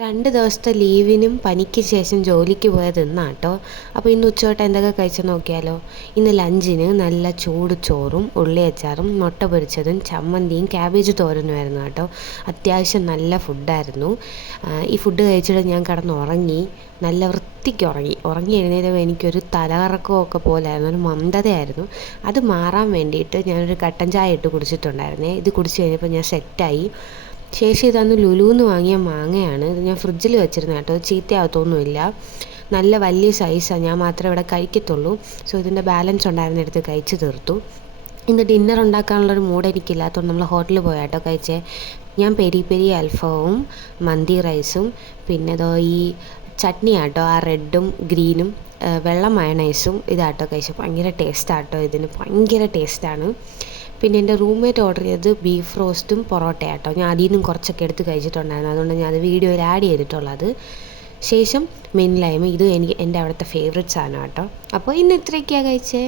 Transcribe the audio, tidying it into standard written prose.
2 ദിവസത്തെ ലീവിനും പനിക്ക് ശേഷം ജോലിക്ക് പോയത് ഇന്നാട്ടോ. അപ്പോൾ ഇന്ന് ഉച്ചയോട്ട് എന്തൊക്കെ കഴിച്ചെന്ന് നോക്കിയാലോ. ഇന്ന് ലഞ്ചിന് നല്ല ചൂട് ചോറും ഉള്ളിയച്ചാറും മുട്ട പൊരിച്ചതും ചമ്മന്തിയും ക്യാബേജ് തോരനുമായിരുന്നു കേട്ടോ. അത്യാവശ്യം നല്ല ഫുഡായിരുന്നു. ഈ ഫുഡ് കഴിച്ചിട്ട് ഞാൻ കിടന്നുറങ്ങി. നല്ല വൃത്തിക്ക് ഉറങ്ങി എഴുന്നേറ്റപ്പോൾ എനിക്കൊരു തലകറക്കമൊക്കെ പോലായിരുന്നു, ഒരു മന്ദതയായിരുന്നു. അത് മാറാൻ വേണ്ടിയിട്ട് ഞാനൊരു കട്ടൻ ചായ ഇട്ട് കുടിച്ചിട്ടുണ്ടായിരുന്നേ. ഇത് കുടിച്ച് കഴിഞ്ഞപ്പോൾ ഞാൻ സെറ്റായി. ശേഷം ഇതന്ന് ലുലുന്ന് വാങ്ങിയ മാങ്ങയാണ്. ഇത് ഞാൻ ഫ്രിഡ്ജിൽ വെച്ചിരുന്ന കേട്ടോ, ചീത്തയാകത്തൊന്നുമില്ല. നല്ല വലിയ സൈസാണ്, ഞാൻ മാത്രമേ ഇവിടെ കഴിക്കത്തുള്ളൂ. സോ ഇതിൻ്റെ ബാലൻസ് ഉണ്ടായിരുന്നെടുത്ത് കഴിച്ച് തീർത്തു. ഇന്ന് ഡിന്നർ ഉണ്ടാക്കാനുള്ളൊരു മൂഡ് എനിക്കില്ലാത്തതുകൊണ്ട് നമ്മൾ ഹോട്ടലിൽ പോയാട്ടോ കഴിച്ചേ. ഞാൻ പെരി പെരി അൽഫാമും മന്തി റൈസും പിന്നെ ഈ ചട്നി ആട്ടോ, ആ റെഡും ഗ്രീനും വെള്ള മയണൈസും ഇതാട്ടോ കഴിച്ചു. ഭയങ്കര ടേസ്റ്റാട്ടോ, ഇതിന് ഭയങ്കര ടേസ്റ്റാണ്. പിന്നെ എൻ്റെ റൂംമേറ്റ് ഓർഡർ ചെയ്തത് ബീഫ് റോസ്റ്റും പൊറോട്ടയാട്ടോ. ഞാൻ അതിൽ നിന്നും കുറച്ചൊക്കെ എടുത്ത് കഴിച്ചിട്ടുണ്ടായിരുന്നു, അതുകൊണ്ട് ഞാൻ അത് വീഡിയോയിൽ ആഡ് ചെയ്തിട്ടുള്ളത്. ശേഷം മെയിൻ ലൈമ്, ഇത് എൻ്റെ അവിടുത്തെ ഫേവറേറ്റ് സാധനം കേട്ടോ. അപ്പോൾ ഇന്ന് ഇത്രയൊക്കെയാണ് കഴിച്ചേ.